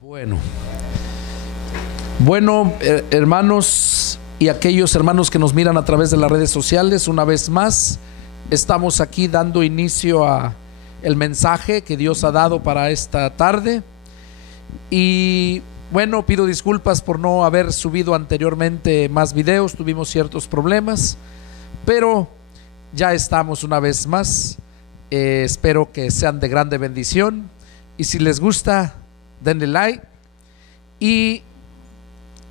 Bueno, hermanos y aquellos hermanos que nos miran a través de las redes sociales, una vez más estamos aquí dando inicio a el mensaje que Dios ha dado para esta tarde. Y bueno, pido disculpas por no haber subido anteriormente más videos, tuvimos ciertos problemas, pero ya estamos una vez más. Espero que sean de grande bendición, y si les gusta, denle like, y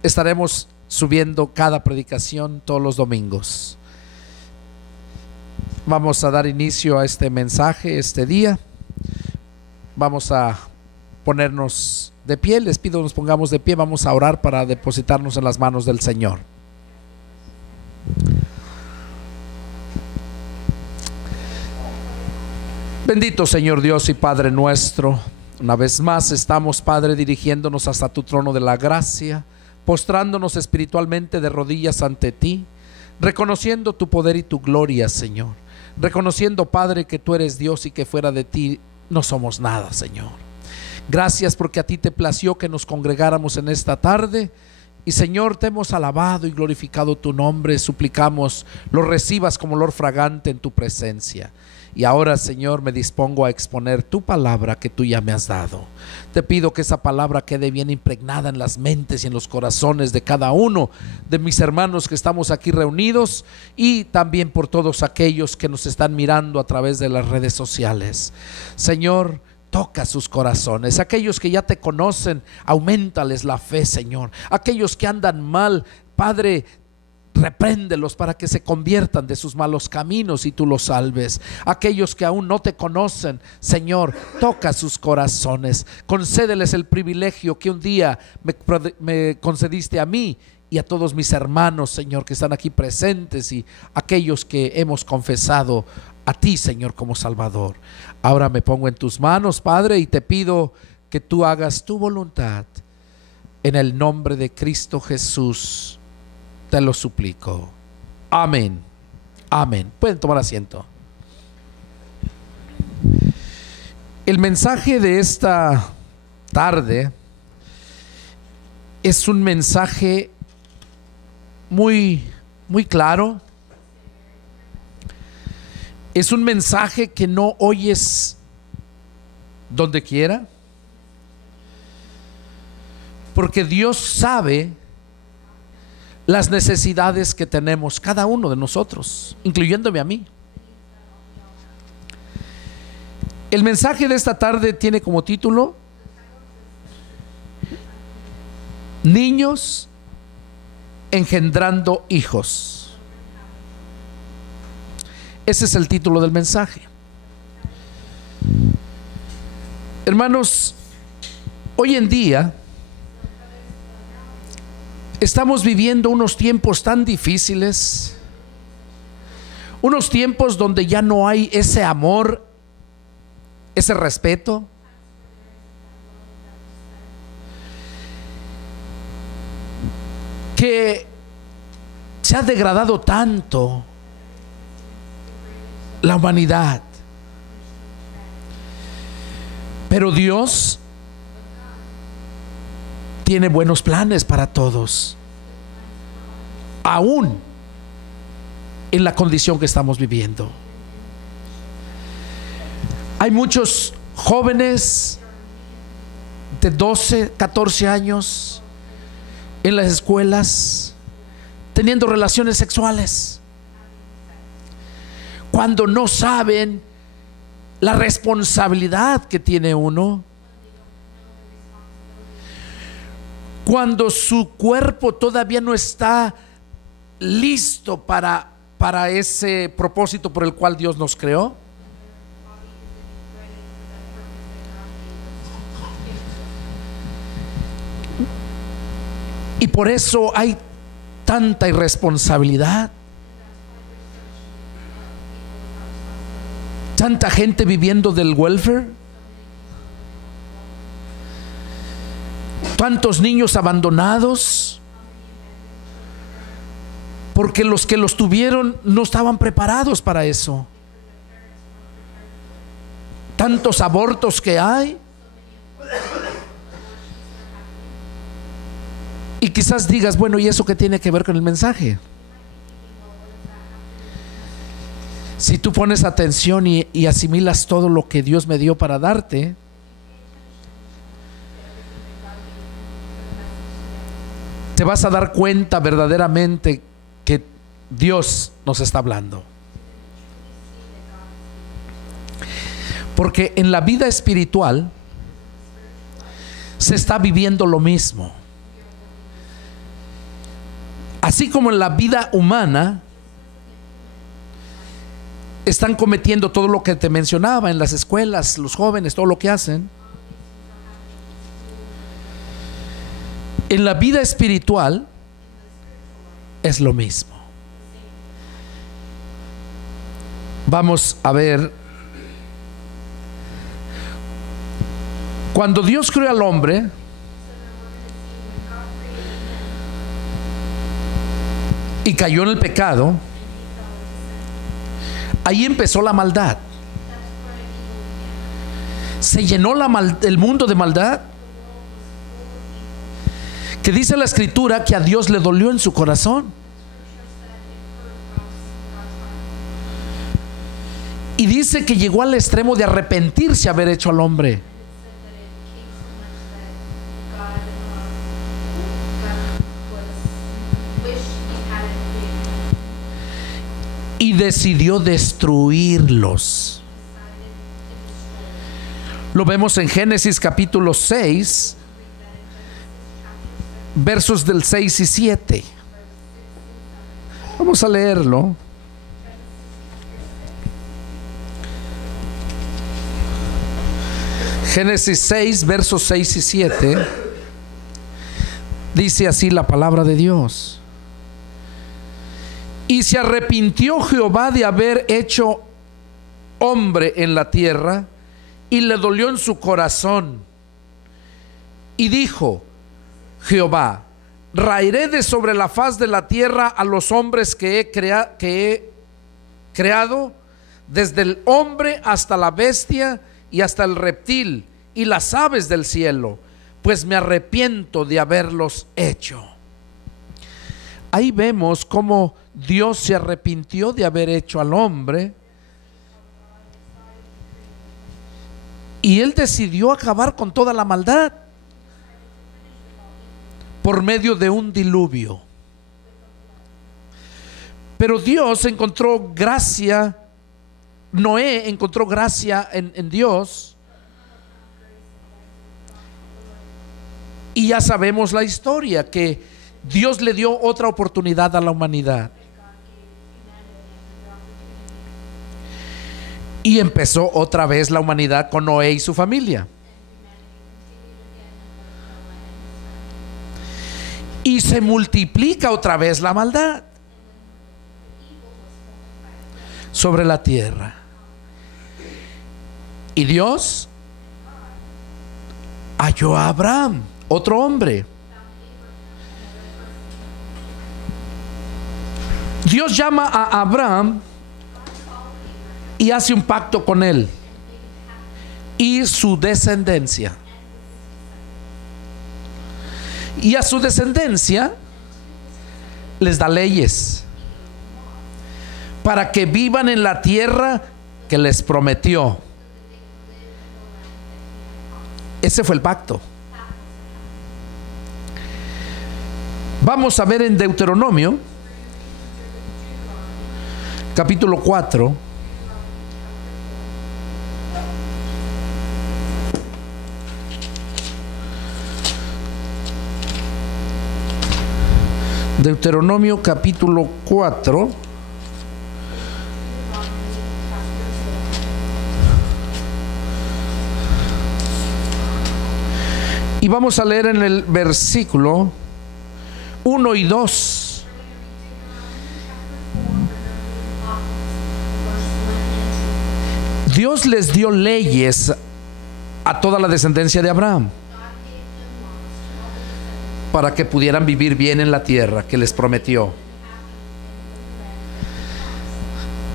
estaremos subiendo cada predicación todos los domingos. Vamos a dar inicio a este mensaje este día. Vamos a ponernos de pie, les pido nos pongamos de pie, vamos a orar para depositarnos en las manos del Señor. Bendito Señor Dios y Padre nuestro, una vez más estamos, Padre, dirigiéndonos hasta tu trono de la gracia, postrándonos espiritualmente de rodillas ante ti, reconociendo tu poder y tu gloria, Señor, reconociendo, Padre, que tú eres Dios y que fuera de ti no somos nada, Señor. Gracias porque a ti te plació que nos congregáramos en esta tarde, y Señor, te hemos alabado y glorificado tu nombre. Suplicamos lo recibas como olor fragante en tu presencia. Y ahora, Señor, me dispongo a exponer tu palabra que tú ya me has dado. Te pido que esa palabra quede bien impregnada en las mentes y en los corazones de cada uno de mis hermanos que estamos aquí reunidos, y también por todos aquellos que nos están mirando a través de las redes sociales. Señor, toca sus corazones. Aquellos que ya te conocen, auméntales la fe, Señor. Aquellos que andan mal, Padre, repréndelos para que se conviertan de sus malos caminos y tú los salves. Aquellos que aún no te conocen, Señor, toca sus corazones. Concédeles el privilegio que un día me concediste a mí y a todos mis hermanos, Señor, que están aquí presentes, y aquellos que hemos confesado a ti, Señor, como Salvador. Ahora me pongo en tus manos, Padre, y te pido que tú hagas tu voluntad. En el nombre de Cristo Jesús te lo suplico. Amén. Amén. Pueden tomar asiento. El mensaje de esta tarde es un mensaje muy claro. Es un mensaje que no oyes donde quiera, porque Dios sabe las necesidades que tenemos cada uno de nosotros, incluyéndome a mí. El mensaje de esta tarde tiene como título: Niños engendrando hijos. Ese es el título del mensaje. Hermanos, hoy en día estamos viviendo unos tiempos tan difíciles, unos tiempos donde ya no hay ese amor, ese respeto. Que se ha degradado tanto la humanidad. Pero Dios tiene buenos planes para todos, aún en la condición que estamos viviendo. Hay muchos jóvenes de 12, 14 años en las escuelas teniendo relaciones sexuales, cuando no saben la responsabilidad que tiene uno, cuando su cuerpo todavía no está listo para ese propósito por el cual Dios nos creó. Y por eso hay tanta irresponsabilidad, tanta gente viviendo del welfare, tantos niños abandonados, porque los que los tuvieron no estaban preparados para eso. Tantos abortos que hay, Y quizás digas, bueno, ¿y eso qué tiene que ver con el mensaje? Si tú pones atención y asimilas todo lo que Dios me dio para darte, te vas a dar cuenta verdaderamente que Dios nos está hablando. Porque en la vida espiritual se está viviendo lo mismo. Así como en la vida humana están cometiendo todo lo que te mencionaba en las escuelas, los jóvenes, todo lo que hacen. En la vida espiritual es lo mismo. Vamos a ver. Cuando Dios creó al hombre, y cayó en el pecado, ahí empezó la maldad. Se llenó el mundo de maldad, que dice la escritura que a Dios le dolió en su corazón. Y dice que llegó al extremo de arrepentirse haber hecho al hombre. Y decidió destruirlos. Lo vemos en Génesis capítulo 6, versos del 6 y 7. Vamos a leerlo. Génesis 6, versos 6 y 7. Dice así la palabra de Dios. Y se arrepintió Jehová de haber hecho hombre en la tierra, y le dolió en su corazón. Y dijo Jehová: raeré de sobre la faz de la tierra a los hombres que he creado, desde el hombre hasta la bestia y hasta el reptil y las aves del cielo, pues me arrepiento de haberlos hecho. Ahí vemos cómo Dios se arrepintió de haber hecho al hombre, y Él decidió acabar con toda la maldad por medio de un diluvio. Pero Dios encontró gracia, Noé encontró gracia en Dios, y ya sabemos la historia, que Dios le dio otra oportunidad a la humanidad. Y empezó otra vez la humanidad con Noé y su familia. Y se multiplica otra vez la maldad sobre la tierra. Y Dios halló a Abraham, otro hombre. Dios llama a Abraham y hace un pacto con él y su descendencia. Y a su descendencia les da leyes para que vivan en la tierra que les prometió. Ese fue el pacto. Vamos a ver en Deuteronomio capítulo 4. Deuteronomio capítulo 4. Y vamos a leer en el versículo 1 y 2. Dios les dio leyes a toda la descendencia de Abraham para que pudieran vivir bien en la tierra que les prometió.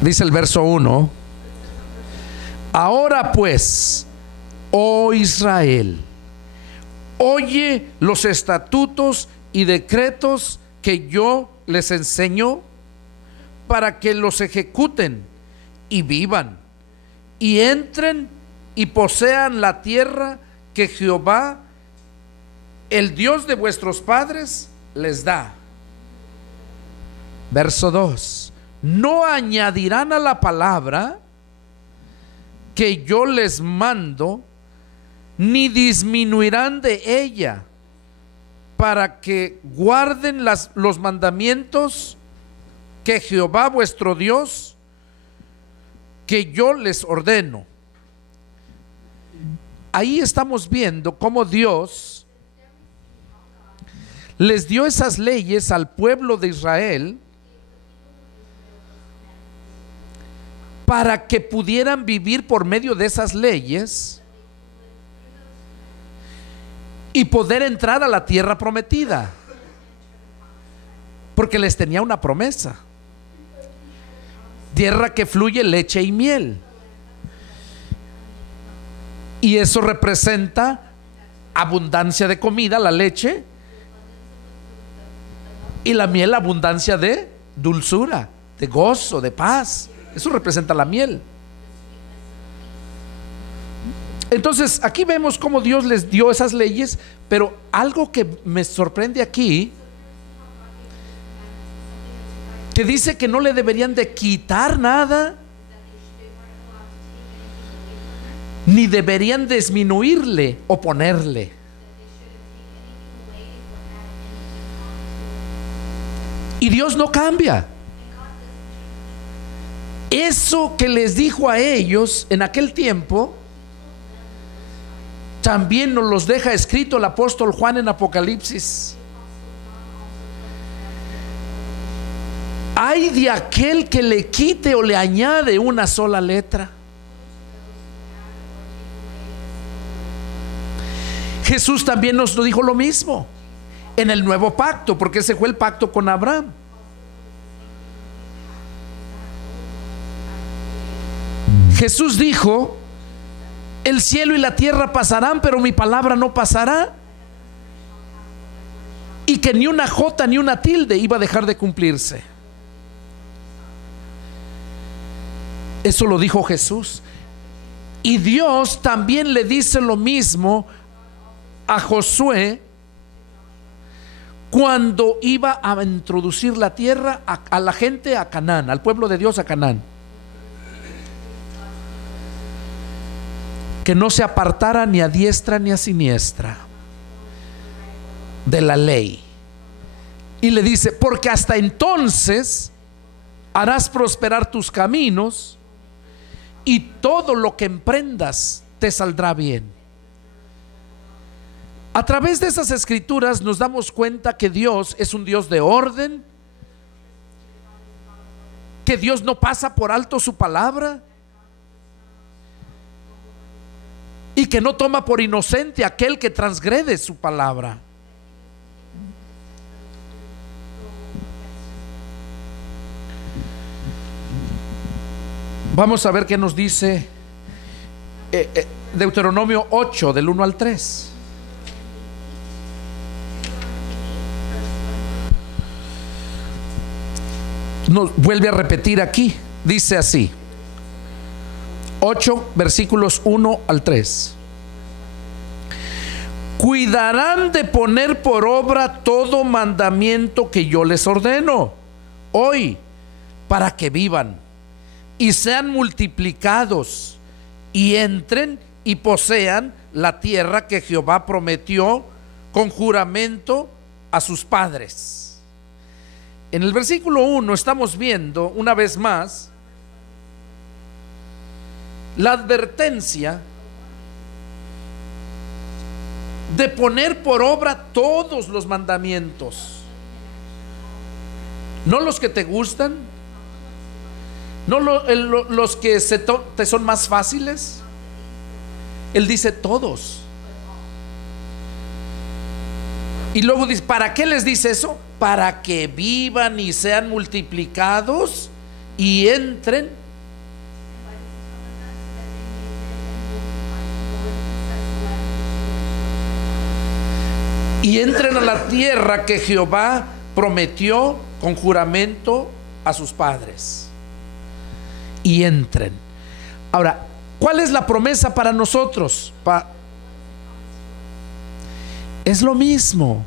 Dice el verso 1: ahora pues, oh Israel, oye los estatutos y decretos que yo les enseño, para que los ejecuten y vivan, y entren y posean la tierra que Jehová, el Dios de vuestros padres, les da. Verso 2: no añadirán a la palabra que yo les mando, ni disminuirán de ella, para que guarden los mandamientos que Jehová vuestro Dios, que yo les ordeno. Ahí estamos viendo cómo Dios les dio esas leyes al pueblo de Israel para que pudieran vivir por medio de esas leyes y poder entrar a la tierra prometida, porque les tenía una promesa: tierra que fluye leche y miel. Y eso representa abundancia de comida, la leche, y la miel, abundancia de dulzura, de gozo, de paz. Eso representa la miel. Entonces aquí vemos cómo Dios les dio esas leyes, pero algo que me sorprende aquí, que dice que no le deberían de quitar nada, ni deberían disminuirle o ponerle. Y Dios no cambia. Eso que les dijo a ellos en aquel tiempo, también nos los deja escrito el apóstol Juan en Apocalipsis. Ay de aquel que le quite o le añade una sola letra. Jesús también nos lo dijo lo mismo en el nuevo pacto, porque ese fue el pacto con Abraham. Jesús dijo: el cielo y la tierra pasarán, pero mi palabra no pasará. Y que ni una jota ni una tilde iba a dejar de cumplirse. Eso lo dijo Jesús. Y Dios también le dice lo mismo a Josué cuando iba a introducir la tierra a la gente a Canaán, al pueblo de Dios a Canaán, que no se apartara ni a diestra ni a siniestra de la ley. Y le dice: porque hasta entonces harás prosperar tus caminos, y todo lo que emprendas te saldrá bien. A través de esas escrituras nos damos cuenta que Dios es un Dios de orden, que Dios no pasa por alto su palabra, y que no toma por inocente aquel que transgrede su palabra. Vamos a ver qué nos dice Deuteronomio 8 del 1 al 3. Nos vuelve a repetir aquí, dice así: 8 versículos 1 al 3. Cuidarán de poner por obra todo mandamiento que yo les ordeno hoy, para que vivan y sean multiplicados, y entren y posean la tierra que Jehová prometió con juramento a sus padres. En el versículo 1 estamos viendo una vez más la advertencia de poner por obra todos los mandamientos, no los que te gustan, no los que te son más fáciles. Él dice todos. Y luego dice: ¿para qué les dice eso? Para que vivan y sean multiplicados y entren. y entren a la tierra que Jehová prometió con juramento a sus padres. Y entren. Ahora, ¿cuál es la promesa para nosotros? Es lo mismo.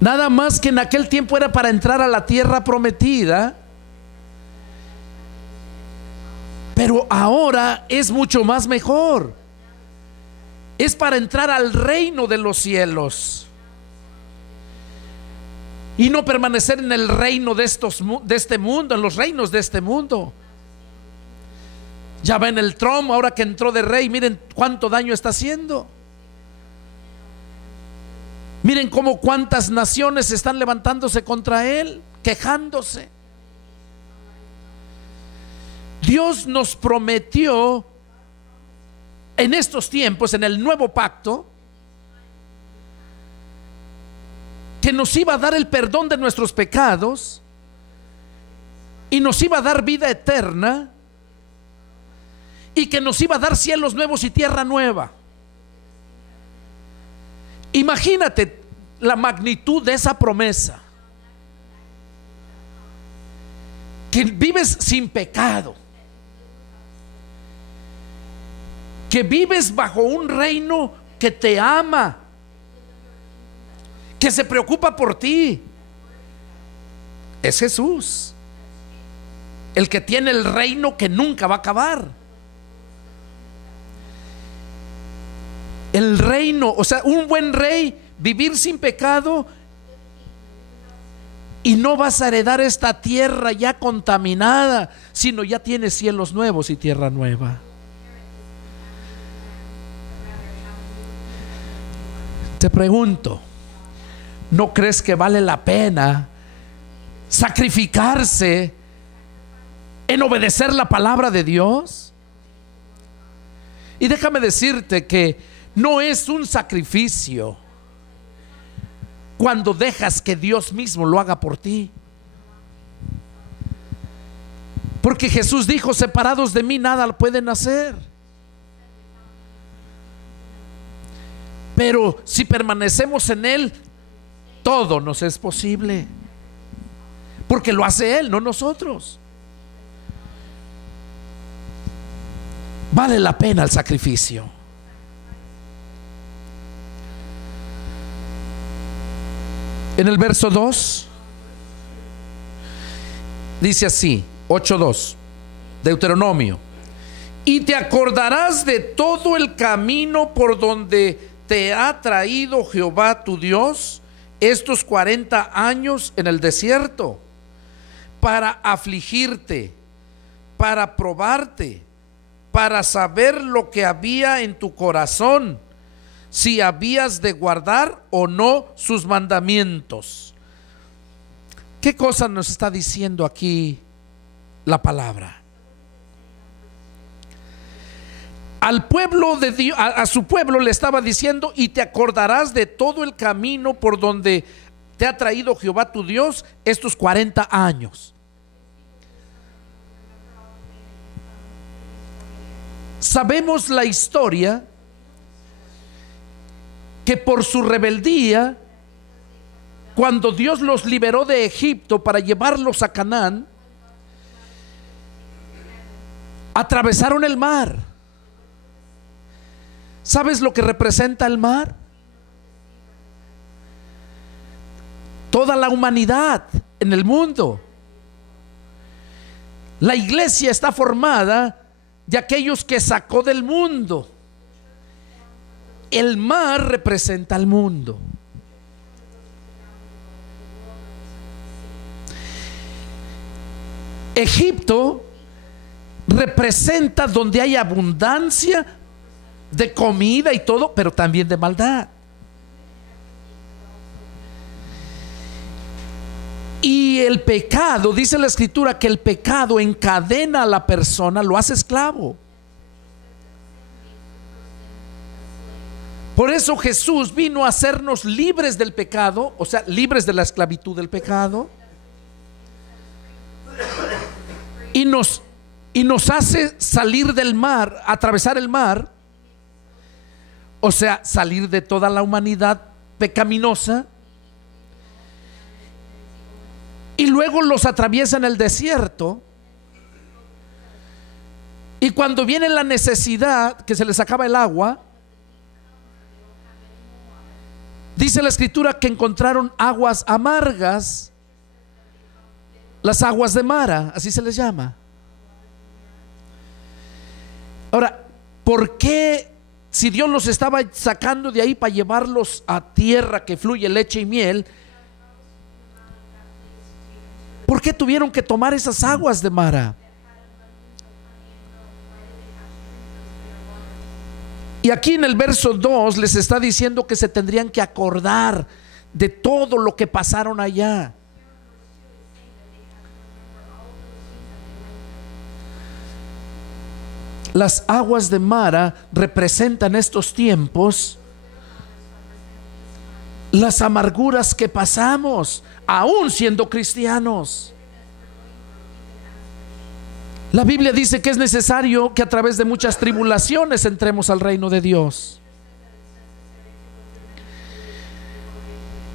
Nada más que en aquel tiempo era para entrar a la tierra prometida, pero ahora es mucho más mejor. Es para entrar al reino de los cielos y no permanecer en el reino de este mundo, en los reinos de este mundo. Ya ven el Trump, ahora que entró de rey, miren cuánto daño está haciendo. Miren cómo cuántas naciones están levantándose contra él, quejándose. Dios nos prometió en estos tiempos, en el nuevo pacto, que nos iba a dar el perdón de nuestros pecados y nos iba a dar vida eterna y que nos iba a dar cielos nuevos y tierra nueva. Imagínate la magnitud de esa promesa, que vives sin pecado, que vives bajo un reino que te ama, que se preocupa por ti. Es Jesús, el que tiene el reino que nunca va a acabar. El reino, o sea, un buen rey, vivir sin pecado, y no vas a heredar esta tierra ya contaminada, sino ya tienes cielos nuevos y tierra nueva. Te pregunto, ¿no crees que vale la pena sacrificarse en obedecer la palabra de Dios? Y déjame decirte que no es un sacrificio cuando dejas que Dios mismo lo haga por ti. Porque Jesús dijo: separados de mí nada pueden hacer. Pero si permanecemos en Él, todo nos es posible, porque lo hace Él, no nosotros. Vale la pena el sacrificio. En el verso 2 dice así, 8:2, Deuteronomio: y te acordarás de todo el camino por donde te ha traído Jehová tu Dios estos 40 años en el desierto, para afligirte, para probarte, para saber lo que había en tu corazón, si habías de guardar o no sus mandamientos. ¿Qué cosa nos está diciendo aquí la palabra? Al pueblo de Dios, a su pueblo le estaba diciendo: y te acordarás de todo el camino por donde te ha traído Jehová tu Dios estos 40 años. Sabemos la historia, que por su rebeldía, cuando Dios los liberó de Egipto para llevarlos a Canaán, atravesaron el mar. ¿Sabes lo que representa el mar? Toda la humanidad en el mundo. La iglesia está formada de aquellos que sacó del mundo. El mar representa al mundo. Egipto representa donde hay abundancia de comida y todo, pero también de maldad. Y el pecado, dice la escritura, que el pecado encadena a la persona, lo hace esclavo. Por eso Jesús vino a hacernos libres del pecado, o sea, libres de la esclavitud del pecado, y nos hace salir del mar, atravesar el mar, o sea, salir de toda la humanidad pecaminosa, y luego los atraviesa en el desierto. Y cuando viene la necesidad, que se les acaba el agua, dice la escritura que encontraron aguas amargas, las aguas de Mara, así se les llama. Ahora, ¿por qué, si Dios los estaba sacando de ahí para llevarlos a tierra que fluye leche y miel, por qué tuvieron que tomar esas aguas de Mara? Y aquí en el verso 2 les está diciendo que se tendrían que acordar de todo lo que pasaron allá. Las aguas de Mara representan estos tiempos, las amarguras que pasamos, aún siendo cristianos. La Biblia dice que es necesario que a través de muchas tribulaciones entremos al reino de Dios.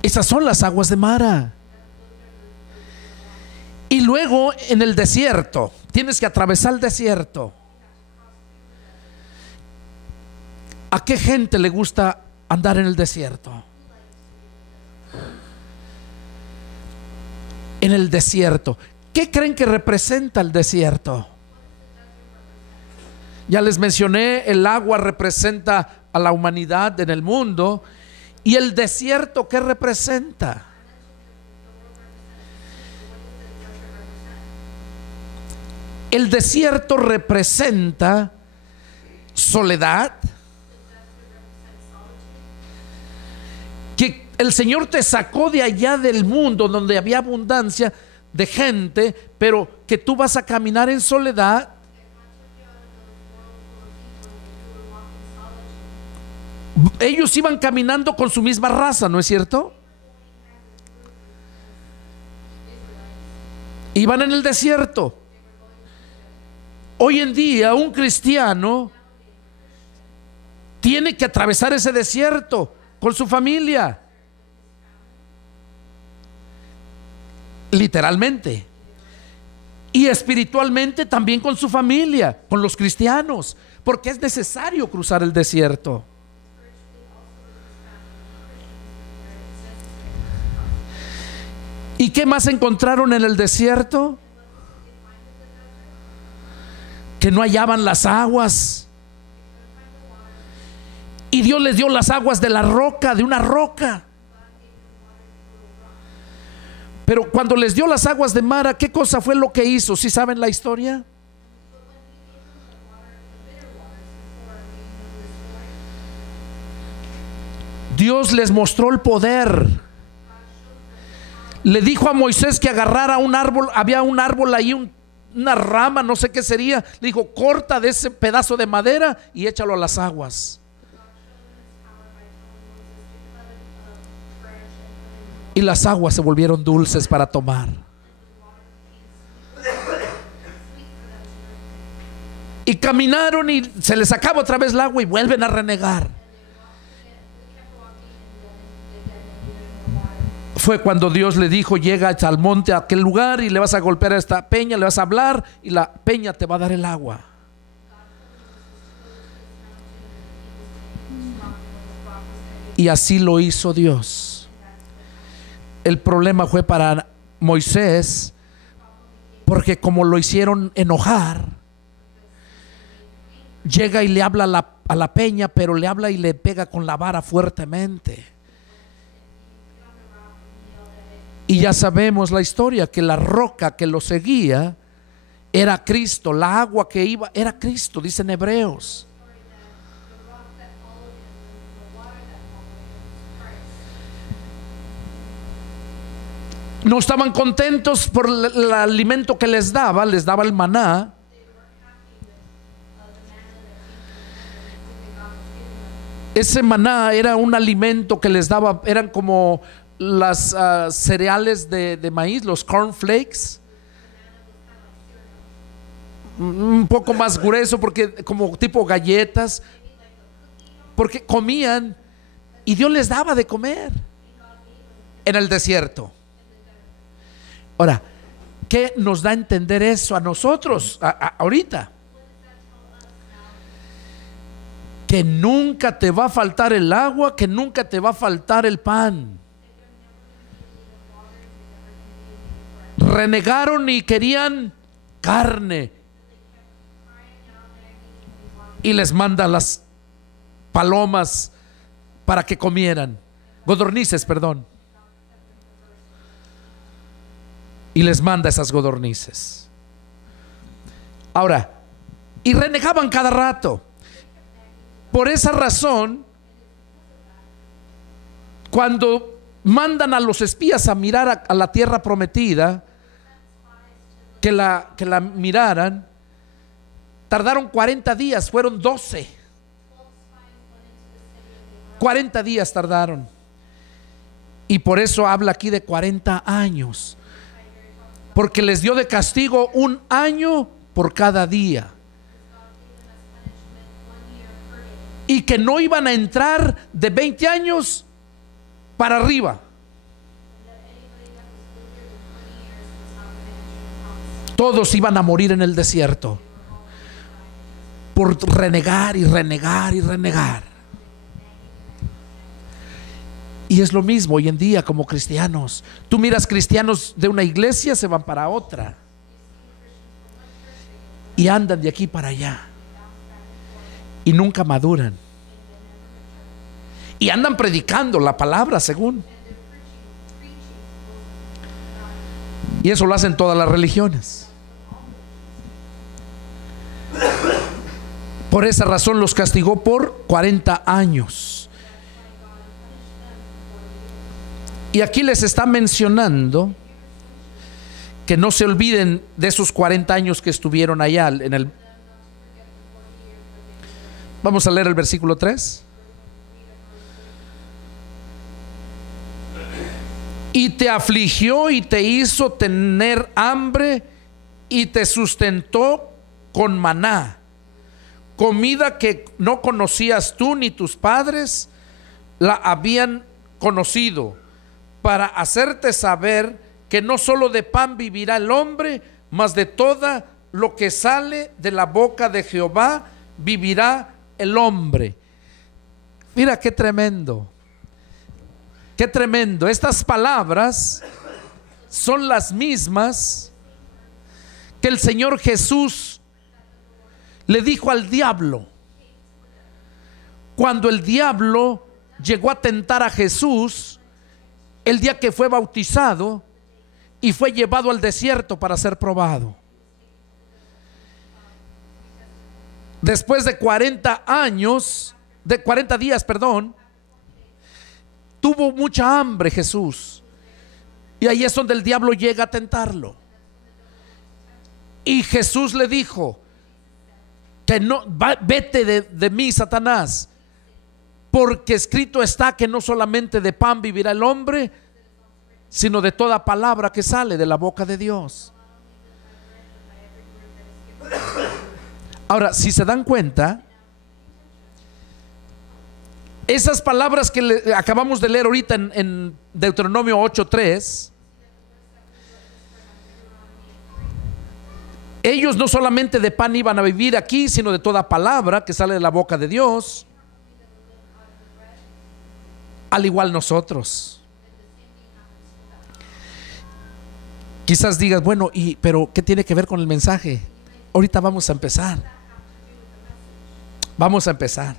Esas son las aguas de Mara. Y luego en el desierto, tienes que atravesar el desierto. ¿A qué gente le gusta andar en el desierto? En el desierto, ¿qué creen que representa el desierto? Ya les mencioné, el agua representa a la humanidad en el mundo. ¿Y el desierto qué representa? El desierto representa soledad. Que el Señor te sacó de allá del mundo donde había abundancia de gente, pero que tú vas a caminar en soledad. Ellos iban caminando con su misma raza, ¿no es cierto? Iban en el desierto. Hoy en día un cristiano tiene que atravesar ese desierto con su familia, literalmente, y espiritualmente también con su familia, con los cristianos, porque es necesario cruzar el desierto. ¿Y qué más encontraron en el desierto? Que no hallaban las aguas. Y Dios les dio las aguas de la roca, de una roca. Pero cuando les dio las aguas de Mara, ¿qué cosa fue lo que hizo? ¿Sí saben la historia? Dios les mostró el poder. Le dijo a Moisés que agarrara un árbol. Había un árbol ahí, una rama, no sé qué sería. Le dijo: corta de ese pedazo de madera y échalo a las aguas. Y las aguas se volvieron dulces para tomar. Y caminaron y se les acaba otra vez el agua y vuelven a renegar. Fue cuando Dios le dijo: llega al monte, a aquel lugar, y le vas a golpear a esta peña, le vas a hablar y la peña te va a dar el agua. Y así lo hizo Dios. El problema fue para Moisés, porque como lo hicieron enojar, llega y le habla a la peña, pero le habla y le pega con la vara fuertemente. Y ya sabemos la historia, que la roca que lo seguía era Cristo, la agua que iba era Cristo, dicen Hebreos. No estaban contentos por el alimento que les daba el maná. Ese maná era un alimento que les daba, eran como las cereales de maíz, los cornflakes, un poco más grueso, porque como tipo galletas, porque comían Y Dios les daba de comer en el desierto. Ahora, ¿qué nos da a entender eso a nosotros ahorita? Que nunca te va a faltar el agua, que nunca te va a faltar el pan. Renegaron y querían carne, y les manda las palomas para que comieran, codornices, perdón, y les manda esas codornices. Ahora, y renegaban cada rato. Por esa razón, cuando mandan a los espías a mirar a la tierra prometida, que la miraran, tardaron 40 días, fueron 12. 40 días tardaron. Y por eso habla aquí de 40 años, porque les dio de castigo 1 año por cada día, y que no iban a entrar de 20 años para arriba. Todos iban a morir en el desierto por renegar y renegar y renegar. Y es lo mismo hoy en día como cristianos. Tú miras cristianos de una iglesia, se van para otra y andan de aquí para allá y nunca maduran, y andan predicando la palabra según, y eso lo hacen todas las religiones. Por esa razón los castigó por 40 años. Y aquí les está mencionando que no se olviden de esos 40 años que estuvieron allá en el... Vamos a leer el versículo 3. Y te afligió y te hizo tener hambre y te sustentó con maná, comida que no conocías tú ni tus padres la habían conocido, para hacerte saber que no solo de pan vivirá el hombre, mas de todo lo que sale de la boca de Jehová vivirá el hombre. Mira qué tremendo, qué tremendo. Estas palabras son las mismas que el Señor Jesús le dijo al diablo cuando el diablo llegó a tentar a Jesús el día que fue bautizado y fue llevado al desierto para ser probado. Después de 40 días, perdón, tuvo mucha hambre Jesús, y ahí es donde el diablo llega a tentarlo. Y Jesús le dijo que no, vete de mí, Satanás, porque escrito está que no solamente de pan vivirá el hombre, sino de toda palabra que sale de la boca de Dios. Ahora, si se dan cuenta, esas palabras que acabamos de leer ahorita en Deuteronomio 8:3, ellos no solamente de pan iban a vivir aquí, sino de toda palabra que sale de la boca de Dios. Al igual nosotros. Quizás digas, bueno, pero ¿qué tiene que ver con el mensaje? Ahorita vamos a empezar. Vamos a empezar.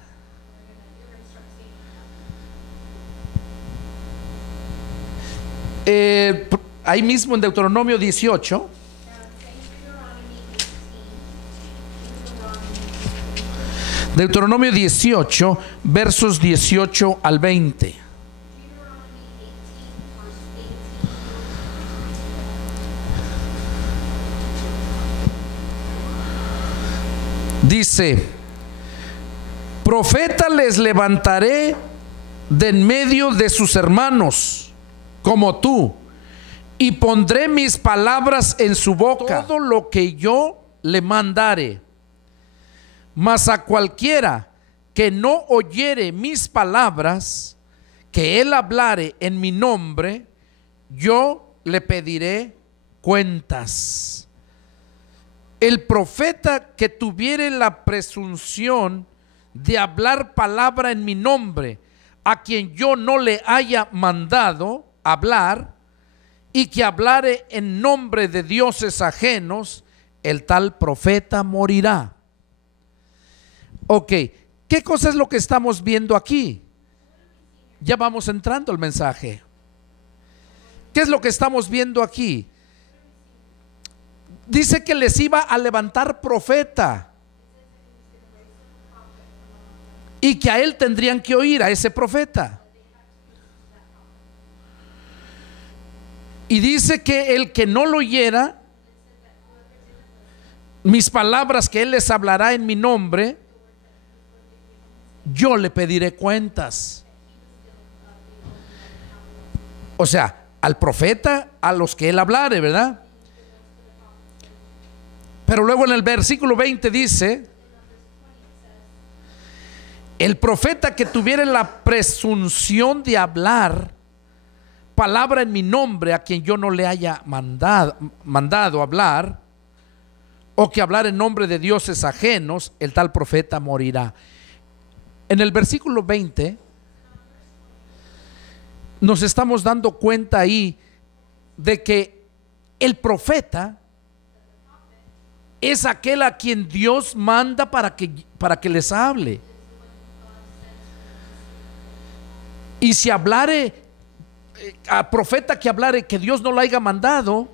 Ahí mismo en Deuteronomio 18. Deuteronomio 18, versos 18 al 20. Dice: profeta les levantaré de en medio de sus hermanos como tú, y pondré mis palabras en su boca, todo lo que yo le mandare. Mas a cualquiera que no oyere mis palabras que él hablare en mi nombre, yo le pediré cuentas. El profeta que tuviere la presunción de hablar palabra en mi nombre, a quien yo no le haya mandado hablar, y que hablare en nombre de dioses ajenos, el tal profeta morirá. Ok, ¿qué cosa es lo que estamos viendo aquí? Ya vamos entrando al mensaje. ¿Qué es lo que estamos viendo aquí? Dice que les iba a levantar profeta y que a él tendrían que oír, a ese profeta. Y dice que el que no lo oyera, mis palabras que él les hablará en mi nombre, yo le pediré cuentas. O sea, al profeta, a los que él hablare, ¿verdad? Pero luego en el versículo 20 dice: el profeta que tuviera la presunción de hablar palabra en mi nombre, a quien yo no le haya mandado hablar, o que hablar en nombre de dioses ajenos, el tal profeta morirá. En el versículo 20 nos estamos dando cuenta ahí de que el profeta es aquel a quien Dios manda para que les hable. Y si hablare a profeta que hablare que Dios no lo haya mandado,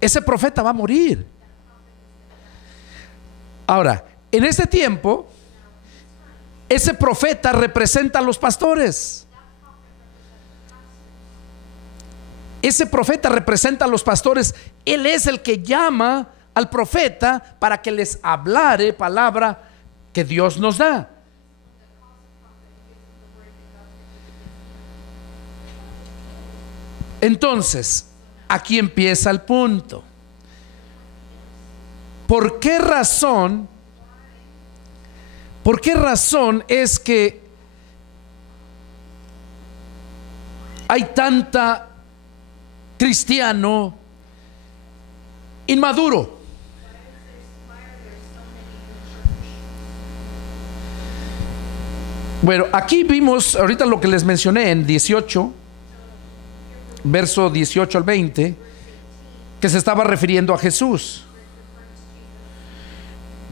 ese profeta va a morir. Ahora, en este tiempo, ese profeta representa a los pastores. Ese profeta representa a los pastores. Él es el que llama al profeta para que les hablare palabra que Dios nos da. Entonces, aquí empieza el punto. ¿Por qué razón es que hay tanta cristiano inmaduro? Bueno, aquí vimos ahorita lo que les mencioné en 18, verso 18 al 20, que se estaba refiriendo a Jesús,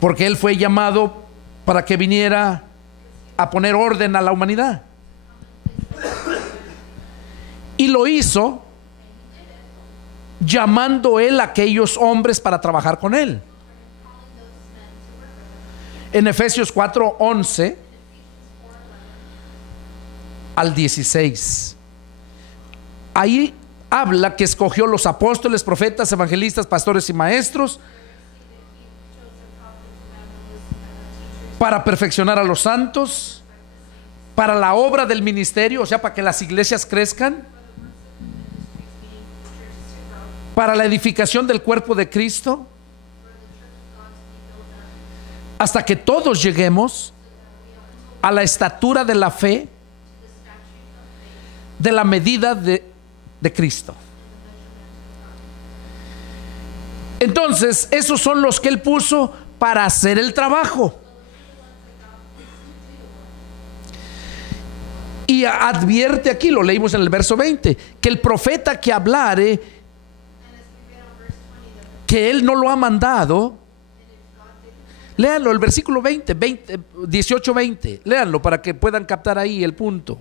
porque él fue llamado para que viniera a poner orden a la humanidad, y lo hizo llamando él a aquellos hombres para trabajar con él. En Efesios 4:11 al 16, ahí habla que escogió los apóstoles, profetas, evangelistas, pastores y maestros para perfeccionar a los santos, para la obra del ministerio, o sea, para que las iglesias crezcan, para la edificación del cuerpo de Cristo, hasta que todos lleguemos a la estatura de la fe, de la medida de Cristo. Entonces, esos son los que él puso para hacer el trabajo. Y advierte aquí, lo leímos en el verso 20, que el profeta que hablare, que él no lo ha mandado. Léanlo, el versículo 18-20, léanlo para que puedan captar ahí el punto.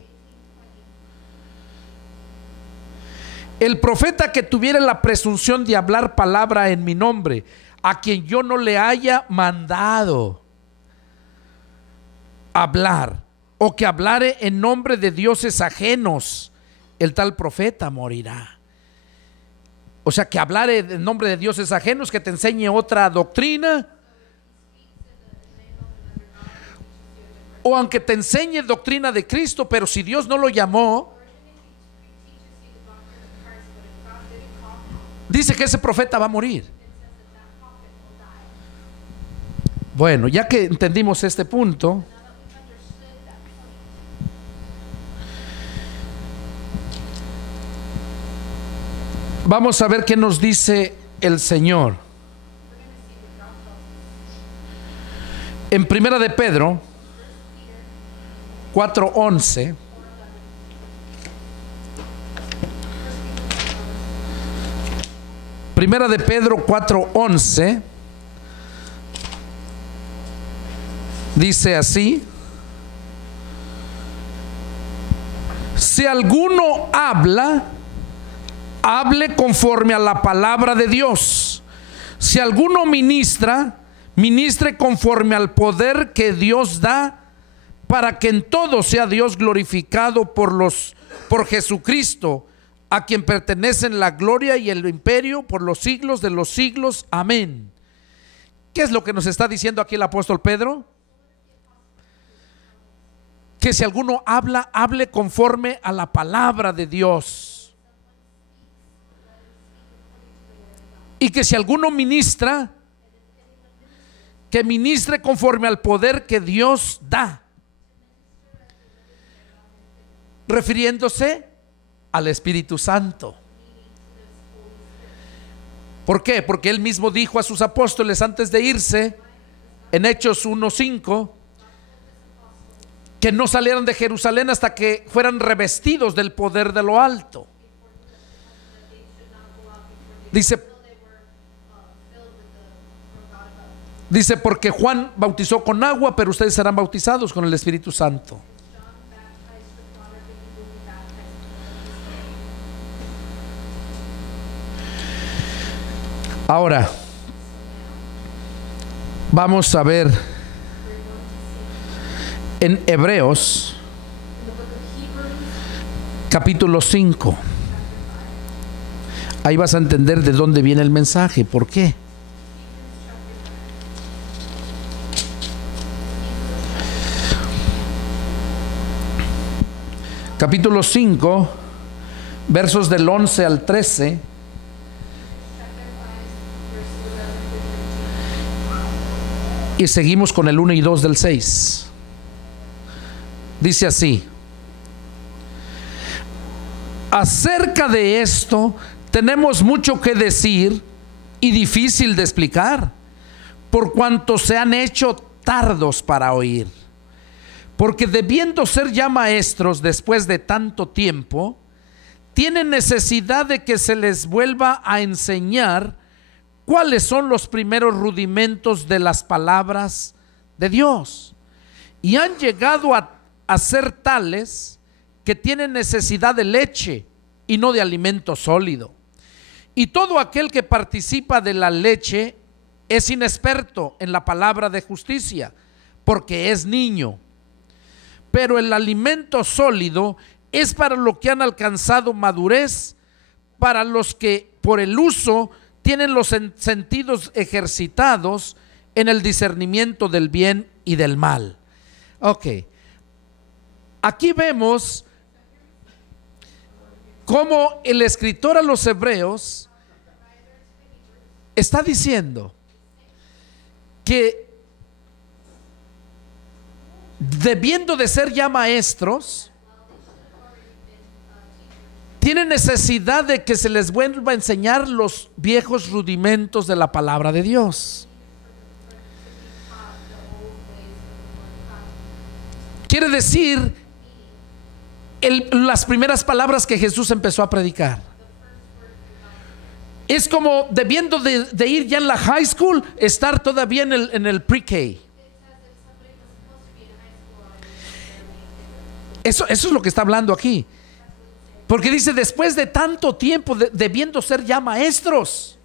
El profeta que tuviera la presunción de hablar palabra en mi nombre, a quien yo no le haya mandado hablar, o que hablare en nombre de dioses ajenos, el tal profeta morirá. O sea, que hablare en nombre de dioses ajenos, que te enseñe otra doctrina, o aunque te enseñe doctrina de Cristo, pero si Dios no lo llamó, dice que ese profeta va a morir. Bueno, ya que entendimos este punto, Vamos a ver qué nos dice el Señor. En Primera de Pedro 4:11. Primera de Pedro 4:11 dice así: si alguno habla, hable conforme a la palabra de Dios. Si alguno ministra, ministre conforme al poder que Dios da, para que en todo sea Dios glorificado por Jesucristo, a quien pertenecen la gloria y el imperio por los siglos de los siglos. Amén. ¿Qué es lo que nos está diciendo aquí el apóstol Pedro? Que si alguno habla, hable conforme a la palabra de Dios. Y que si alguno ministra, que ministre conforme al poder que Dios da, refiriéndose al Espíritu Santo. ¿Por qué? Porque él mismo dijo a sus apóstoles antes de irse, en Hechos 1:5, que no salieran de Jerusalén hasta que fueran revestidos del poder de lo alto. Dice, porque Juan bautizó con agua, pero ustedes serán bautizados con el Espíritu Santo. Ahora, vamos a ver en Hebreos capítulo 5. Ahí vas a entender de dónde viene el mensaje, por qué. Capítulo 5, versos del 11 al 13. Y seguimos con el 1 y 2 del 6. Dice así: acerca de esto tenemos mucho que decir y difícil de explicar, por cuanto se han hecho tardos para oír. Porque debiendo ser ya maestros después de tanto tiempo, tienen necesidad de que se les vuelva a enseñar cuáles son los primeros rudimentos de las palabras de Dios. Y han llegado a ser tales que tienen necesidad de leche y no de alimento sólido. Y todo aquel que participa de la leche es inexperto en la palabra de justicia, porque es niño. Pero el alimento sólido es para los que han alcanzado madurez, para los que por el uso tienen los sentidos ejercitados en el discernimiento del bien y del mal. Ok, aquí vemos cómo el escritor a los hebreos está diciendo que debiendo de ser ya maestros, tienen necesidad de que se les vuelva a enseñar los viejos rudimentos de la palabra de Dios. Quiere decir las primeras palabras que Jesús empezó a predicar. Es como debiendo de ir ya en la high school, estar todavía en el pre-K. Eso es lo que está hablando aquí. Porque dice, después de tanto tiempo, debiendo ser ya maestros,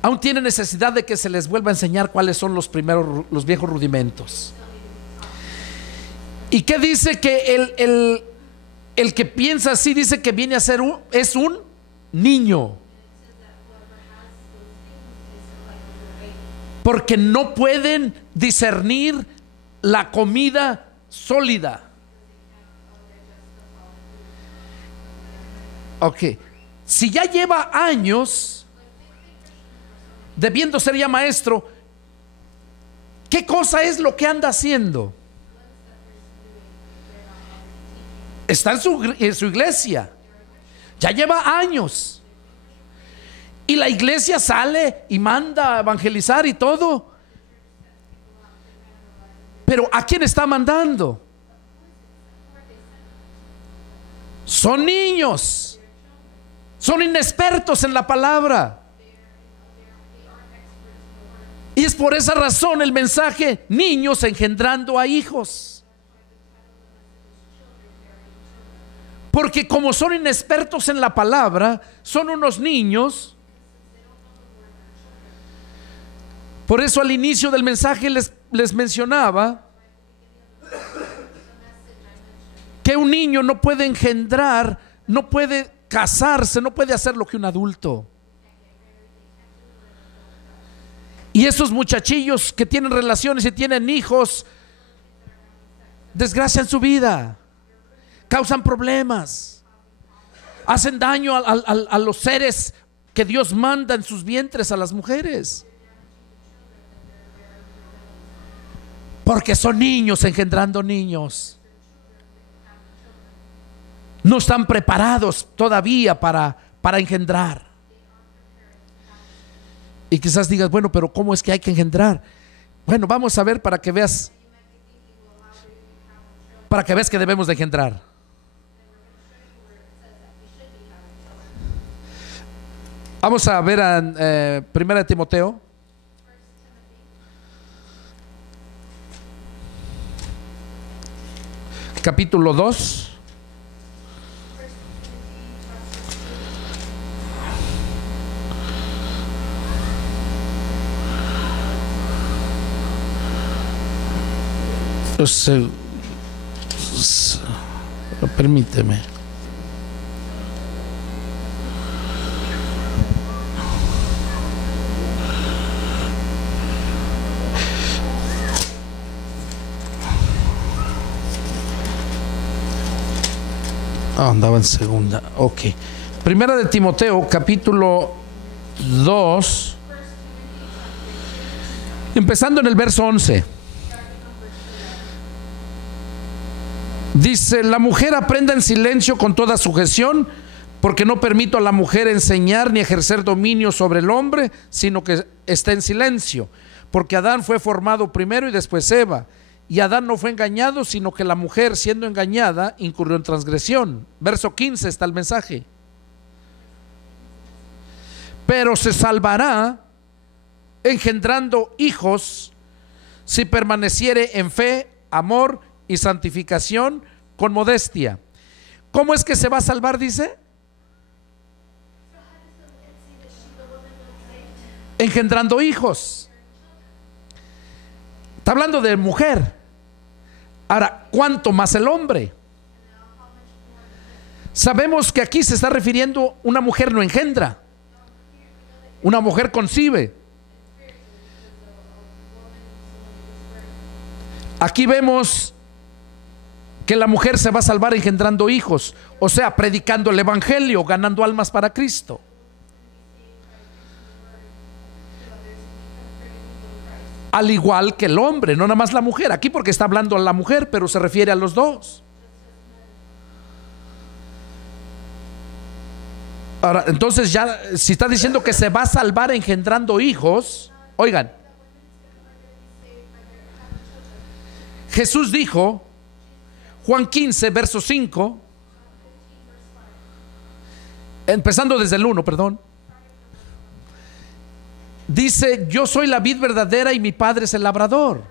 aún tiene necesidad de que se les vuelva a enseñar cuáles son los viejos rudimentos. ¿Y qué dice? Que el que piensa así, dice que viene a ser es un niño, porque no pueden discernir la comida sólida. Ok, si ya lleva años debiendo ser ya maestro, ¿qué cosa es lo que anda haciendo? Está en su iglesia, Ya lleva años. Y la iglesia sale y manda a evangelizar y todo. Pero ¿a quién está mandando? Son niños. Son inexpertos en la palabra. Y es por esa razón el mensaje: niños engendrando a hijos. Porque como son inexpertos en la palabra, son unos niños. Por eso al inicio del mensaje les mencionaba que un niño no puede engendrar, no puede casarse, no puede hacer lo que un adulto. Y esos muchachillos que tienen relaciones y tienen hijos desgracian su vida, causan problemas, hacen daño a los seres que Dios manda en sus vientres, a las mujeres, porque son niños engendrando niños. No están preparados todavía para engendrar. Y quizás digas, bueno, pero ¿cómo es que hay que engendrar? Bueno, vamos a ver para que veas que debemos de engendrar. Vamos a ver a Primera de Timoteo. Capítulo 2. Permíteme. Andaba en segunda. Ok. Primera de Timoteo, capítulo 2, empezando en el verso 11. Dice: la mujer aprenda en silencio con toda sujeción, porque no permito a la mujer enseñar ni ejercer dominio sobre el hombre, sino que esté en silencio. Porque Adán fue formado primero y después Eva. Y Adán no fue engañado, sino que la mujer, siendo engañada, incurrió en transgresión. Verso 15 está el mensaje. Pero se salvará engendrando hijos si permaneciere en fe, amor y santificación con modestia. ¿Cómo es que se va a salvar? Dice: engendrando hijos. Está hablando de mujer. Ahora, ¿cuánto más el hombre? Sabemos que aquí se está refiriendo: una mujer no engendra, una mujer concibe. Aquí vemos que la mujer se va a salvar engendrando hijos, o sea, predicando el evangelio, ganando almas para Cristo. Al igual que el hombre, no nada más la mujer. Aquí porque está hablando a la mujer, pero se refiere a los dos. Ahora, entonces ya, si está diciendo que se va a salvar engendrando hijos, oigan, Jesús dijo, Juan 15, verso 5, empezando desde el 1, perdón. Dice: yo soy la vid verdadera y mi Padre es el labrador.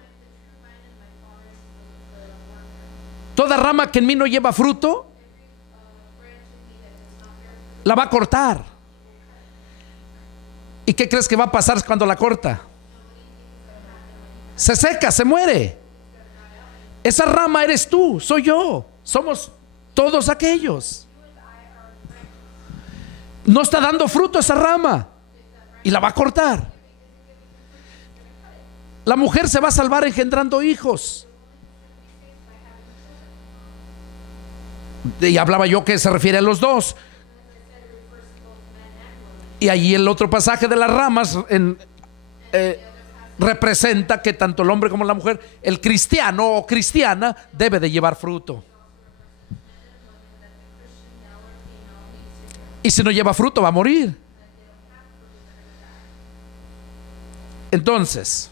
Toda rama que en mí no lleva fruto, la va a cortar. ¿Y qué crees que va a pasar cuando la corta? Se seca, se muere. Esa rama eres tú, soy yo, somos todos aquellos. No está dando fruto esa rama y la va a cortar. La mujer se va a salvar engendrando hijos. Y hablaba yo que se refiere a los dos. Y allí el otro pasaje de las ramas representa que tanto el hombre como la mujer, el cristiano o cristiana, debe de llevar fruto. Y si no lleva fruto, va a morir. Entonces,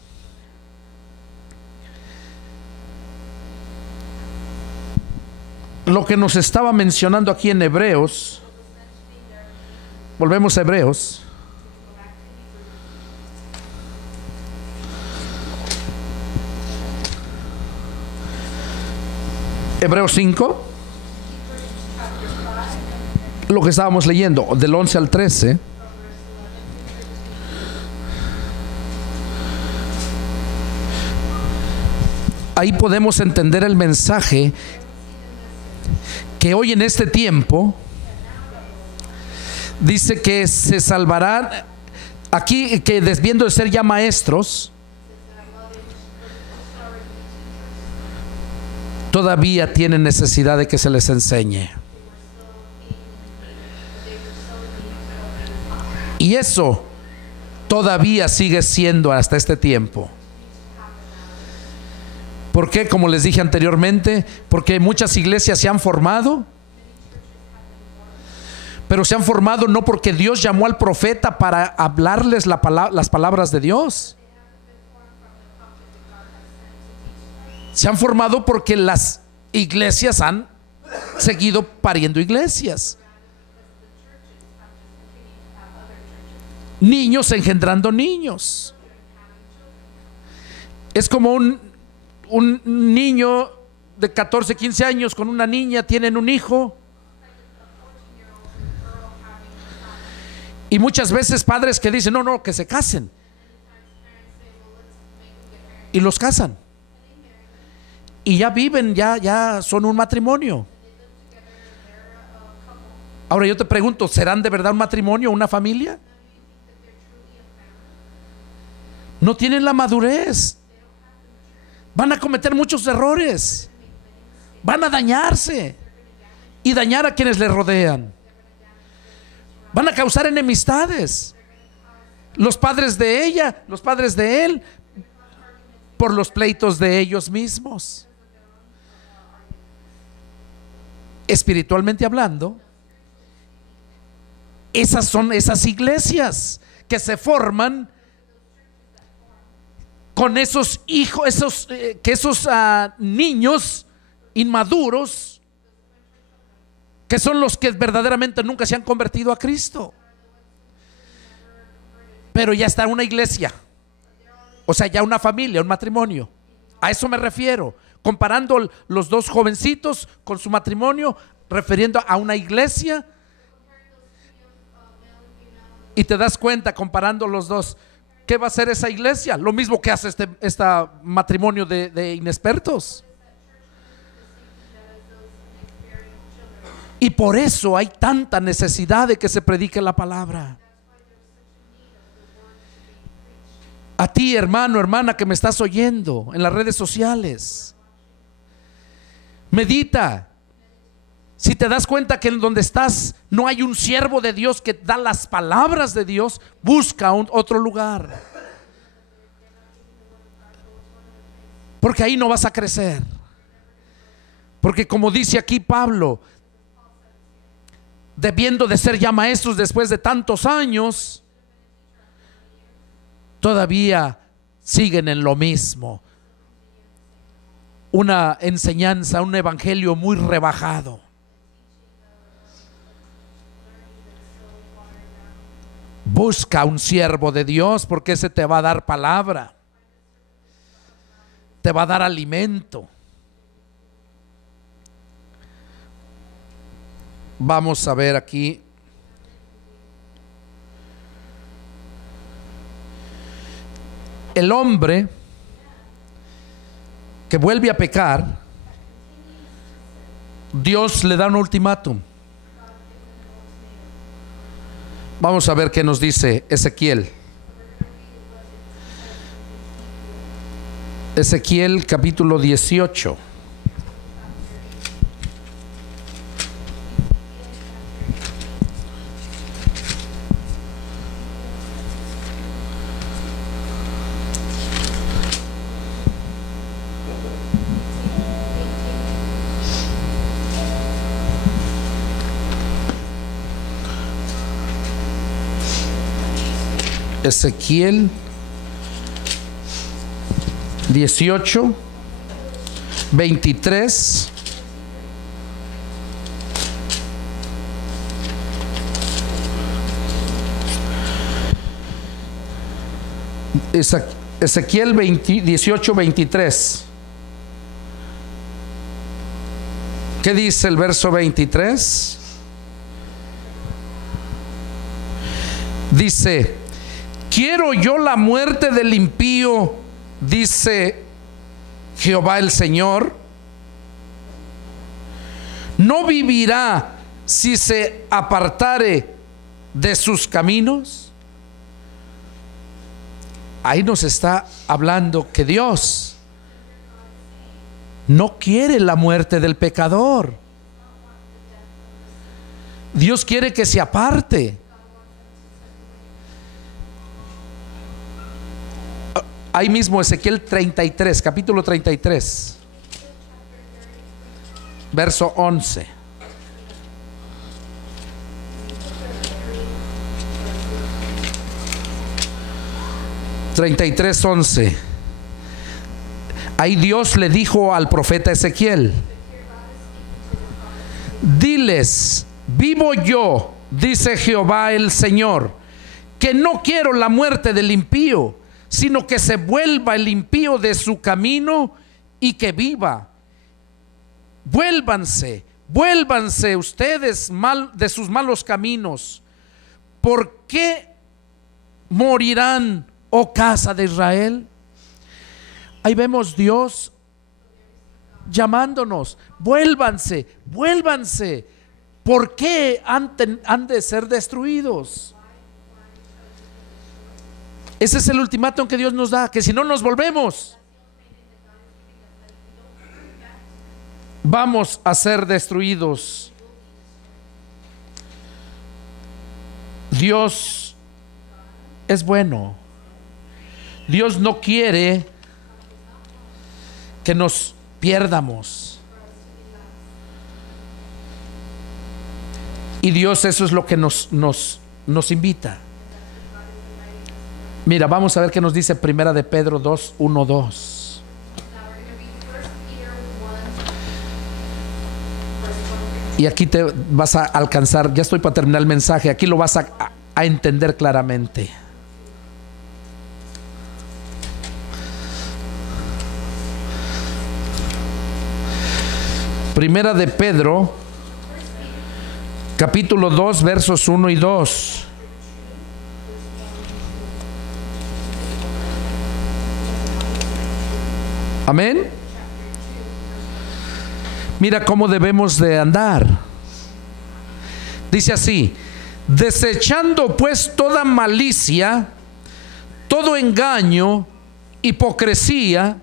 lo que nos estaba mencionando aquí en Hebreos, volvemos a Hebreos. Hebreos 5, lo que estábamos leyendo, del 11 al 13. Ahí podemos entender el mensaje que hoy en este tiempo dice que se salvarán. Aquí, que desviendo de ser ya maestros, todavía tienen necesidad de que se les enseñe. Y eso todavía sigue siendo hasta este tiempo. ¿Por qué? Como les dije anteriormente, porque muchas iglesias se han formado, pero se han formado no porque Dios llamó al profeta para hablarles las palabras de Dios. Se han formado porque las iglesias han seguido pariendo iglesias. Niños engendrando niños. Es como un niño de 14, 15 años con una niña, tienen un hijo. Y muchas veces padres que dicen, no, que se casen. Y los casan. Y ya viven, ya son un matrimonio. Ahora yo te pregunto, ¿serán de verdad un matrimonio, una familia? No tienen la madurez. Van a cometer muchos errores. Van a dañarse y dañar a quienes les rodean. Van a causar enemistades. Los padres de ella, los padres de él, por los pleitos de ellos mismos. Espiritualmente hablando, esas son esas iglesias que se forman con esos hijos, esos niños inmaduros, que son los que verdaderamente nunca se han convertido a Cristo, pero ya está una iglesia, o sea, ya una familia, un matrimonio. A eso me refiero, comparando los dos jovencitos con su matrimonio, refiriendo a una iglesia. Y te das cuenta, comparando los dos, ¿qué va a hacer esa iglesia? Lo mismo que hace este matrimonio de inexpertos. Y por eso hay tanta necesidad de que se predique la palabra. A ti, hermano, hermana, que me estás oyendo en las redes sociales, medita. Si te das cuenta que en donde estás no hay un siervo de Dios que da las palabras de Dios, busca otro lugar, porque ahí no vas a crecer. Porque como dice aquí Pablo, debiendo de ser ya maestros después de tantos años, todavía siguen en lo mismo. Una enseñanza, un evangelio muy rebajado. Busca un siervo de Dios, porque ese te va a dar palabra, te va a dar alimento. Vamos a ver aquí. El hombre que vuelve a pecar, Dios le da un ultimátum. Vamos a ver qué nos dice Ezequiel. Ezequiel capítulo 18. Ezequiel 18, 23. Ezequiel 18, 23. ¿Qué dice el verso 23? Dice: quiero yo la muerte del impío, dice Jehová el Señor. ¿No vivirá si se apartare de sus caminos? Ahí nos está hablando que Dios no quiere la muerte del pecador. Dios quiere que se aparte. Ahí mismo Ezequiel 33, capítulo 33, verso 11. (33:11). Ahí Dios le dijo al profeta Ezequiel: diles, vivo yo, dice Jehová el Señor, que no quiero la muerte del impío, sino que se vuelva el impío de su camino y que viva. Vuélvanse ustedes de sus malos caminos. ¿Por qué morirán, oh casa de Israel? Ahí vemos Dios llamándonos: vuélvanse. ¿Por qué han de ser destruidos? Ese es el ultimátum que Dios nos da, que si no nos volvemos, vamos a ser destruidos. Dios es bueno. Dios no quiere que nos pierdamos. Y Dios eso es lo que nos invita. Mira, vamos a ver qué nos dice Primera de Pedro 2, 1, 2. Y aquí te vas a alcanzar, ya estoy para terminar el mensaje, aquí lo vas a entender claramente. Primera de Pedro, capítulo 2, versos 1 y 2. Amén. Mira cómo debemos de andar. Dice así: desechando pues toda malicia, todo engaño, hipocresía,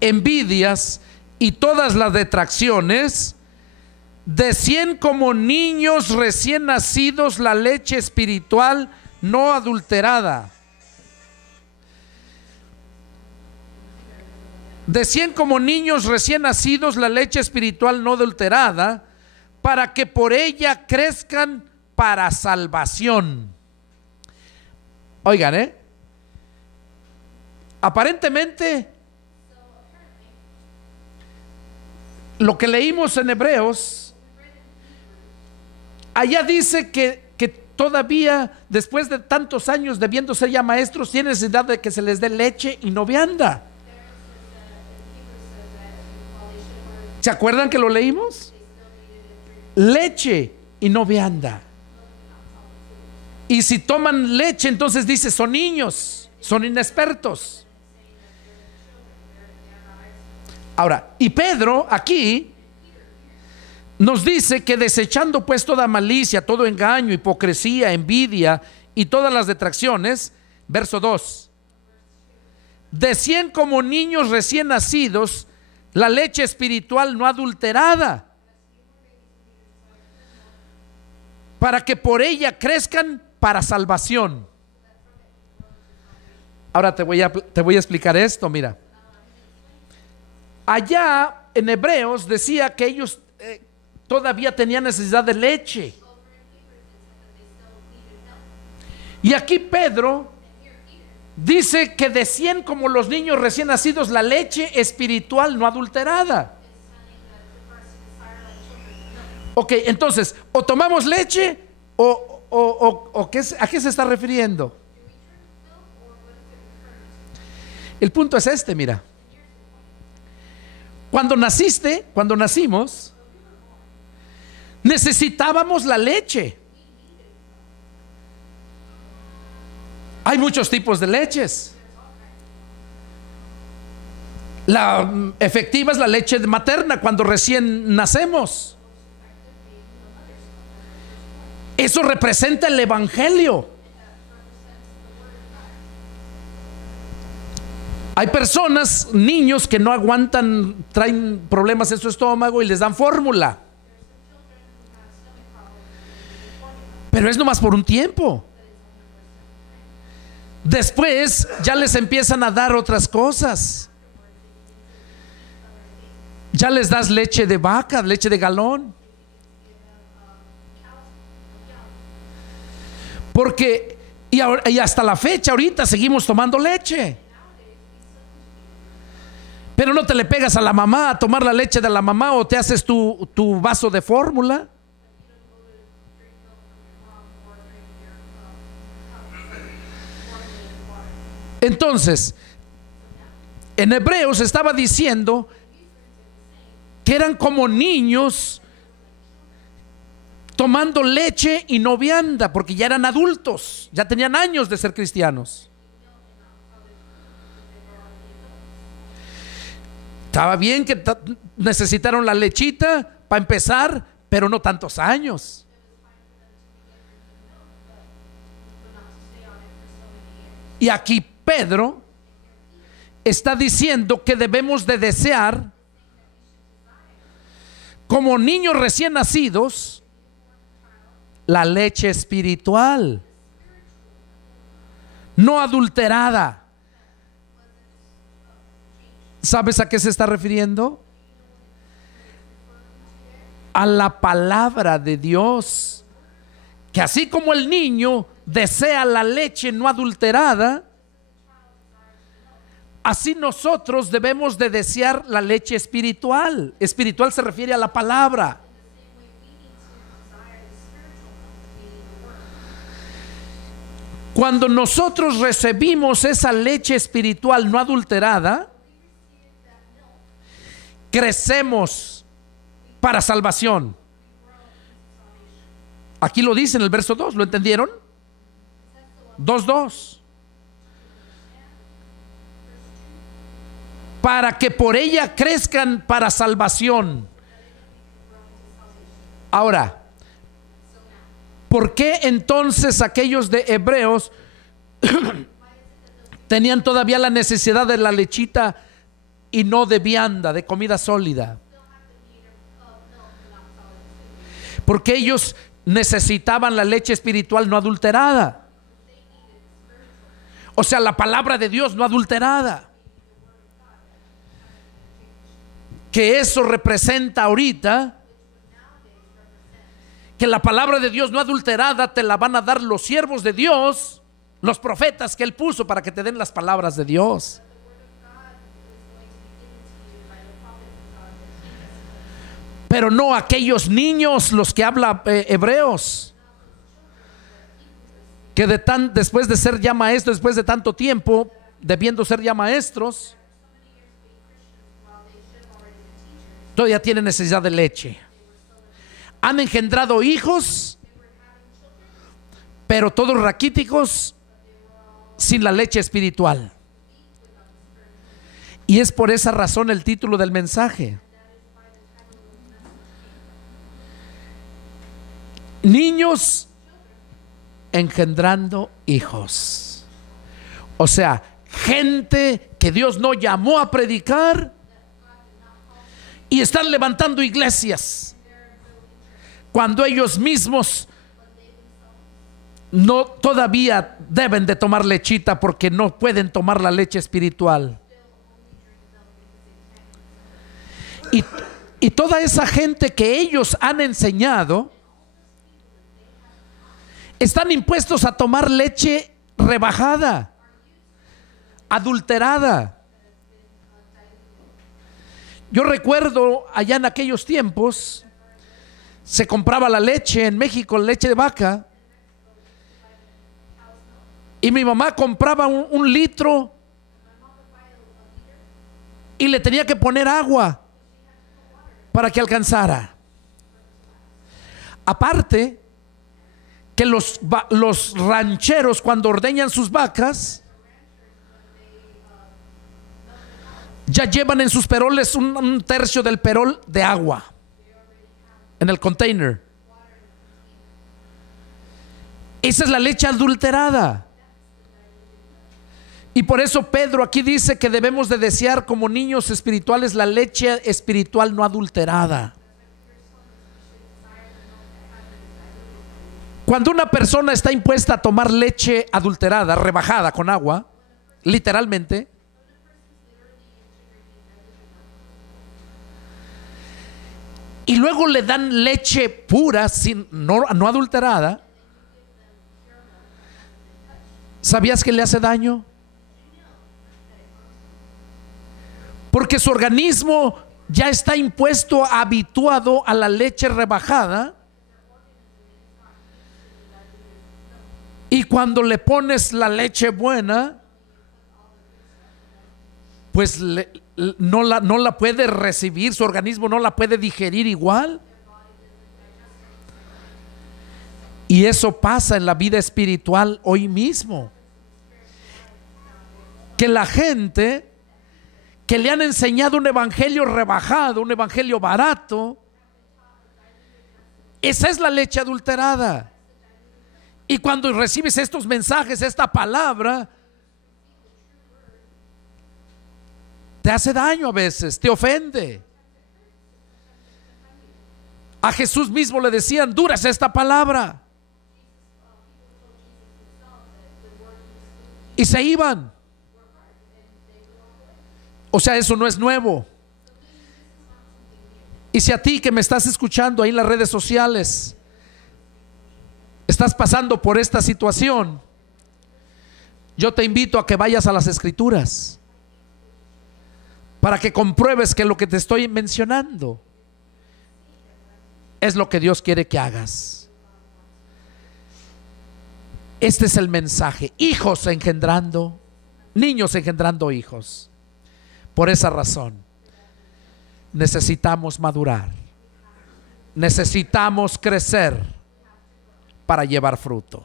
envidias y todas las detracciones, decien como niños recién nacidos la leche espiritual no adulterada. Decían como niños recién nacidos la leche espiritual no adulterada, para que por ella crezcan para salvación. Oigan, aparentemente lo que leímos en Hebreos, allá dice que todavía después de tantos años debiendo ser ya maestros, tienen necesidad de que se les dé leche y no vianda. ¿Se acuerdan que lo leímos? Leche y no vianda. Y si toman leche, entonces dice, son niños, son inexpertos. Ahora, y Pedro aquí nos dice que desechando pues toda malicia, todo engaño, hipocresía, envidia y todas las detracciones, verso 2, decían como niños recién nacidos la leche espiritual no adulterada, para que por ella crezcan para salvación. Ahora te voy a explicar esto. Mira, allá en Hebreos decía que ellos todavía tenían necesidad de leche, y aquí Pedro Dice que decían como los niños recién nacidos la leche espiritual no adulterada. Ok, entonces, o tomamos leche o ¿a qué se está refiriendo? El punto es este, mira. Cuando nacimos, necesitábamos la leche. Hay muchos tipos de leches. La efectiva es la leche materna cuando recién nacemos. Eso representa el evangelio. Hay personas, niños que no aguantan, traen problemas en su estómago y les dan fórmula. Pero es nomás por un tiempo. Después ya les empiezan a dar otras cosas. Ya les das leche de vaca, leche de galón. Porque, y hasta la fecha, ahorita seguimos tomando leche. Pero no te le pegas a la mamá a tomar la leche de la mamá, o te haces tu vaso de fórmula. Entonces, en Hebreos estaba diciendo que eran como niños tomando leche y no vianda, porque ya eran adultos, ya tenían años de ser cristianos. Estaba bien que necesitaron la lechita para empezar, pero no tantos años. Y aquí Pedro está diciendo que debemos de desear, como niños recién nacidos, la leche espiritual, no adulterada. ¿Sabes a qué se está refiriendo? A la palabra de Dios, que así como el niño desea la leche no adulterada, así nosotros debemos de desear la leche espiritual. Espiritual se refiere a la palabra. Cuando nosotros recibimos esa leche espiritual no adulterada, crecemos para salvación. Aquí lo dice en el verso 2, ¿lo entendieron? 2:2. Para que por ella crezcan para salvación. Ahora, ¿por qué entonces aquellos de Hebreos tenían todavía la necesidad de la lechita y no de vianda, de comida sólida? Porque ellos necesitaban la leche espiritual no adulterada. O sea, la palabra de Dios no adulterada. Que eso representa ahorita que la palabra de Dios no adulterada te la van a dar los siervos de Dios, los profetas que Él puso para que te den las palabras de Dios. Pero no aquellos niños, los que habla Hebreos, que después de ser ya maestros, después de tanto tiempo, debiendo ser ya maestros, todavía tienen necesidad de leche. Han engendrado hijos, pero todos raquíticos, sin la leche espiritual. Y es por esa razón el título del mensaje: niños engendrando hijos. O sea, gente que Dios no llamó a predicar y están levantando iglesias cuando ellos mismos no todavía deben de tomar lechita, porque no pueden tomar la leche espiritual. Y toda esa gente que ellos han enseñado están impuestos a tomar leche rebajada, adulterada. Yo recuerdo allá en aquellos tiempos se compraba la leche en México, leche de vaca, y mi mamá compraba un litro y le tenía que poner agua para que alcanzara. Aparte que los rancheros, cuando ordeñan sus vacas, ya llevan en sus peroles un tercio del perol de agua en el container. Esa es la leche adulterada. Y por eso Pedro aquí dice que debemos de desear como niños espirituales la leche espiritual no adulterada. Cuando una persona está impuesta a tomar leche adulterada, rebajada con agua, literalmente, y luego le dan leche pura, no adulterada, ¿sabías que le hace daño? Porque su organismo ya está impuesto, habituado a la leche rebajada. Y cuando le pones la leche buena, pues no la puede recibir, su organismo no la puede digerir igual. Y eso pasa en la vida espiritual hoy mismo. Que la gente que le han enseñado un evangelio rebajado, un evangelio barato, esa es la leche adulterada. Y cuando recibes estos mensajes, esta palabra, te hace daño a veces, te ofende. A Jesús mismo le decían: dura es esta palabra. Y se iban. O sea, eso no es nuevo. Y si a ti que me estás escuchando ahí en las redes sociales estás pasando por esta situación, yo te invito a que vayas a las Escrituras para que compruebes que lo que te estoy mencionando es lo que Dios quiere que hagas. Este es el mensaje: hijos engendrando, niños engendrando hijos. Por esa razón necesitamos madurar, necesitamos crecer para llevar fruto.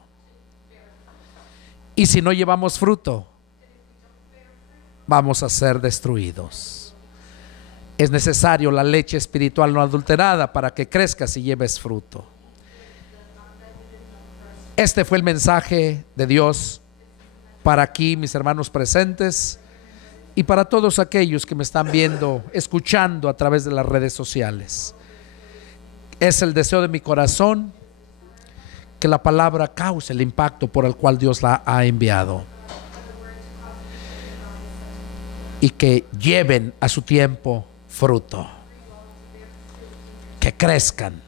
Y si no llevamos fruto, vamos a ser destruidos. Es necesario la leche espiritual no adulterada para que crezcas y lleves fruto. Este fue el mensaje de Dios para aquí, mis hermanos presentes, y para todos aquellos que me están viendo, escuchando a través de las redes sociales. Es el deseo de mi corazón que la palabra cause el impacto por el cual Dios la ha enviado, y que lleven a su tiempo fruto, que crezcan.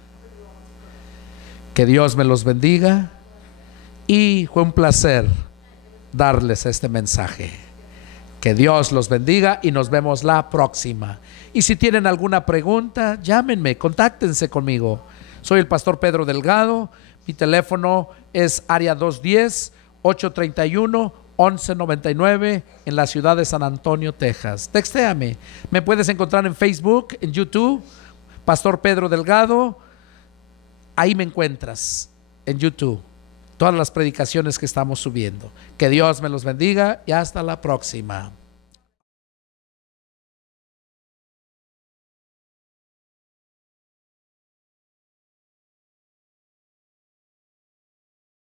Que Dios me los bendiga, y fue un placer darles este mensaje. Que Dios los bendiga y nos vemos la próxima. Y si tienen alguna pregunta, llámenme, contáctense conmigo. Soy el pastor Pedro Delgado. Mi teléfono es área 210-831-1199 en la ciudad de San Antonio, Texas. Textéame. Me puedes encontrar en Facebook, en YouTube, Pastor Pedro Delgado. Ahí me encuentras en YouTube todas las predicaciones que estamos subiendo. Que Dios me los bendiga y hasta la próxima.